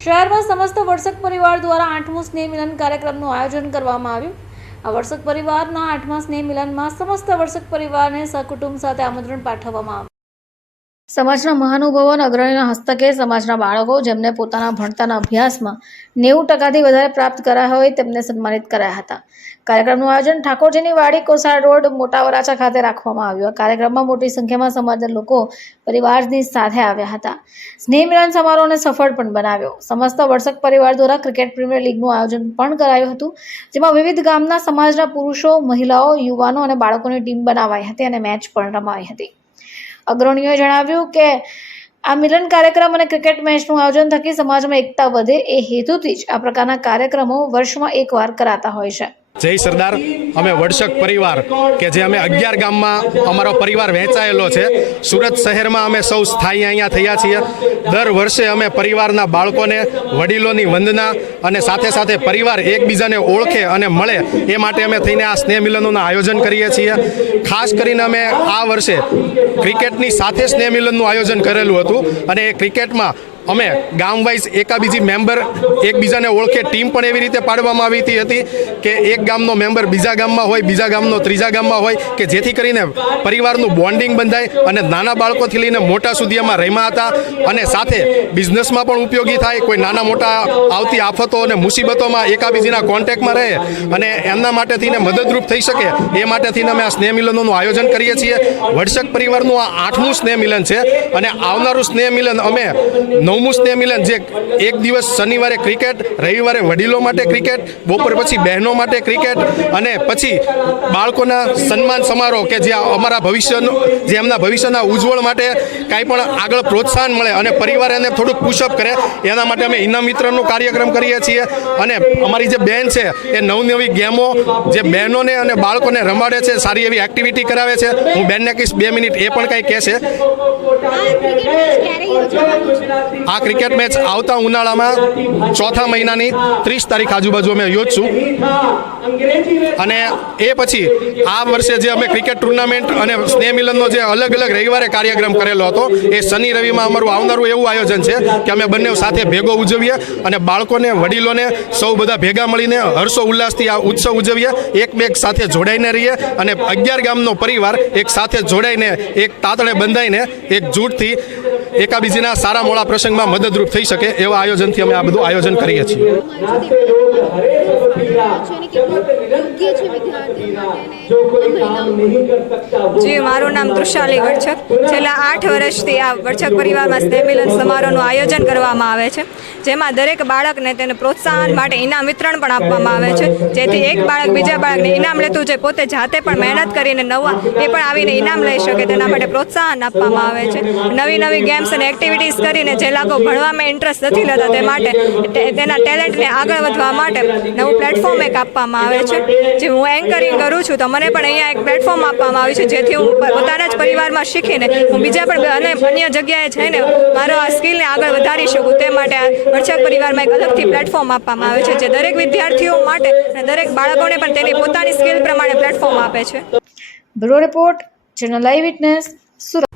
શહેરમાં સમસ્ત વર્ષક પરિવાર દ્વારા આઠમું સ્નેહ મિલન કાર્યક્રમનું આયોજન કરવામાં આવ્યું. આ વર્ષક પરિવારના આઠમા સ્નેહ મિલનમાં સમસ્ત વર્ષક પરિવારને સહકુટુંબ સાથે આમંત્રણ પાઠવવામાં આવ્યું. સમાજના મહાનુભાવો અને અગ્રણીના હસ્તકે સમાજના બાળકો જેમને પોતાના ભણતાના અભ્યાસમાં નેવું ટકાથી વધારે પ્રાપ્ત કરાયા હોય તેમને સન્માનિત કરાયા હતા. કાર્યક્રમનું આયોજન ઠાકોરજીની વાડી કોસાડ રોડ મોટા વરાછા ખાતે રાખવામાં આવ્યું. કાર્યક્રમમાં મોટી સંખ્યામાં સમાજના લોકો પરિવારની સાથે આવ્યા હતા. સ્નેહ સમારોહને સફળ પણ બનાવ્યો. સમસ્ત વર્ષક પરિવાર દ્વારા ક્રિકેટ પ્રીમિયર લીગનું આયોજન પણ કરાયું હતું, જેમાં વિવિધ ગામના સમાજના પુરુષો, મહિલાઓ, યુવાનો અને બાળકોની ટીમ બનાવાઈ હતી અને મેચ પણ રમાઈ હતી. અગ્રણીઓએ જણાવ્યું કે આ મિલન કાર્યક્રમ અને ક્રિકેટ મેચનું આયોજન થકી સમાજમાં એકતા વધે એ હેતુથી જ આ પ્રકારના કાર્યક્રમો વર્ષમાં એકવાર કરાતા હોય છે. જય સરદાર. અમે વડસક પરિવાર કે જે અમે અગિયાર ગામમાં અમારો પરિવાર વહેંચાયેલો છે. સુરત શહેરમાં અમે સૌ સ્થાયી અહીંયા થયા છીએ. દર વર્ષે અમે પરિવારના બાળકોને, વડીલોની વંદના અને સાથે સાથે પરિવાર એકબીજાને ઓળખે અને મળે એ માટે અમે થઈને આ સ્નેહ મિલનોનું આયોજન કરીએ છીએ. ખાસ કરીને અમે આ વર્ષે ક્રિકેટની સાથે સ્નેહ મિલનનું આયોજન કરેલું હતું અને એ ક્રિકેટમાં અમે ગામ વાઇઝ એકાબીજી મેમ્બર એકબીજાને ઓળખે ટીમ પણ એવી રીતે પાડવામાં આવી હતી કે એક ગામનો મેમ્બર બીજા ગામમાં હોય, બીજા ગામનો ત્રીજા ગામમાં હોય કે જેથી કરીને પરિવારનું બોન્ડિંગ બંધાય અને નાના બાળકોથી લઈને મોટા સુધી એમાં રમ્યા હતા અને સાથે બિઝનેસમાં પણ ઉપયોગી થાય, કોઈ નાના મોટા આવતી આફતો અને મુસીબતોમાં એકાબીજીના કોન્ટેક્ટમાં રહે અને એમના માટે થઈને મદદરૂપ થઈ શકે એ માટે થઈને અમે આ સ્નેહ મિલનોનું આયોજન કરીએ છીએ. વડશક પરિવારનું આ આઠમું સ્નેહ મિલન છે અને આવનારું સ્નેહ મિલન અમે નવમું સ્નેહ મિલન જે એક દિવસ શનિવારે ક્રિકેટ, રવિવારે વડીલો માટે ક્રિકેટ, બપોર પછી બહેનો માટે ક્રિકેટ અને પછી બાળકોના સન્માન સમારોહ કે જે અમારા ભવિષ્યનું, જે એમના ભવિષ્યના ઉજ્જવળ માટે કાંઈ પણ આગળ પ્રોત્સાહન મળે અને પરિવાર એને થોડુંક પુશઅપ કરે, એના માટે અમે ઇનામ વિતરણનો કાર્યક્રમ કરીએ છીએ. અને અમારી જે બેન છે, એ નવનવી ગેમો જે બહેનોને અને બાળકોને રમાડે છે, સારી એવી એક્ટિવિટી કરાવે છે. હું બેનને કહીશ, બે મિનિટ એ પણ કંઈ કહેશે. આ ક્રિકેટ મેચ આવતા ઉનાળામાં ચોથા મહિનાની ત્રીસ તારીખ આજુબાજુ અમે યોજશું. અને એ પછી આ વર્ષે જે અમે ક્રિકેટ ટુર્નામેન્ટ અને સ્નેહ મિલનનો જે અલગ અલગ રવિવારે કાર્યક્રમ કરેલો હતો એ શનિ રવિમાં અમારું આવનારું એવું આયોજન છે કે અમે બંને સાથે ભેગો ઉજવીએ અને બાળકોને વડીલોને સૌ બધા ભેગા મળીને હર્ષો ઉલ્લાસથી આ ઉત્સવ ઉજવીએ એક બેગ સાથે જોડાઈને રહીએ અને અગિયાર ગામનો પરિવાર એક સાથે જોડાઈને એક તાતણે બંધાઈને એક જૂટથી એકાબીજીના સારા મોડા પ્રસંગમાં મદદરૂપ થઈ શકે એવા આયોજનથી અમે આ બધું આયોજન કરીએ છીએ. જી, મારું નામ તૃષાલી વડછક છેલ્લા આઠ વર્ષથી આ વડછક પરિવારમાં સ્નેહમિલન સમારોહનું આયોજન કરવામાં આવે છે. જેમાં દરેક બાળકને તેને પ્રોત્સાહન માટે ઇનામ વિતરણ પણ આપવામાં આવે છે. જેથી એક બાળક બીજા બાળકને ઇનામ લેતું જે પોતે જાતે પણ મહેનત કરીને નવા એ પણ આવીને ઇનામ લઈ શકે તેના માટે પ્રોત્સાહન આપવામાં આવે છે. નવી નવી ગેમ્સ અને એક્ટિવિટીઝ કરીને જે લોકો ભણવામાં ઇન્ટરેસ્ટ નથી લેતા તે માટે તેના ટેલેન્ટને આગળ વધવા માટે નવું પ્લેટફોર્મ એક આપવામાં આવે છે. જે હું એન્કરિંગ કરું છું તો મને પણ અહીંયા એક પ્લેટફોર્મ આપવામાં આવ્યું છે. જેથી હું પોતાના જ પરિવારમાં શીખીને હું બીજા પણ અને અન્ય જગ્યાએ જઈને મારો આ સ્કિલને આગળ વધારી શકું તે માટે આ વડછક પરિવારમાં એક અલગથી પ્લેટફોર્મ આપવામાં આવે છે. જે દરેક વિદ્યાર્થીઓ માટે અને દરેક બાળકોને પણ તેની પોતાની સ્કિલ પ્રમાણે પ્લેટફોર્મ આપે છે. Bureau report channel live witness Surat.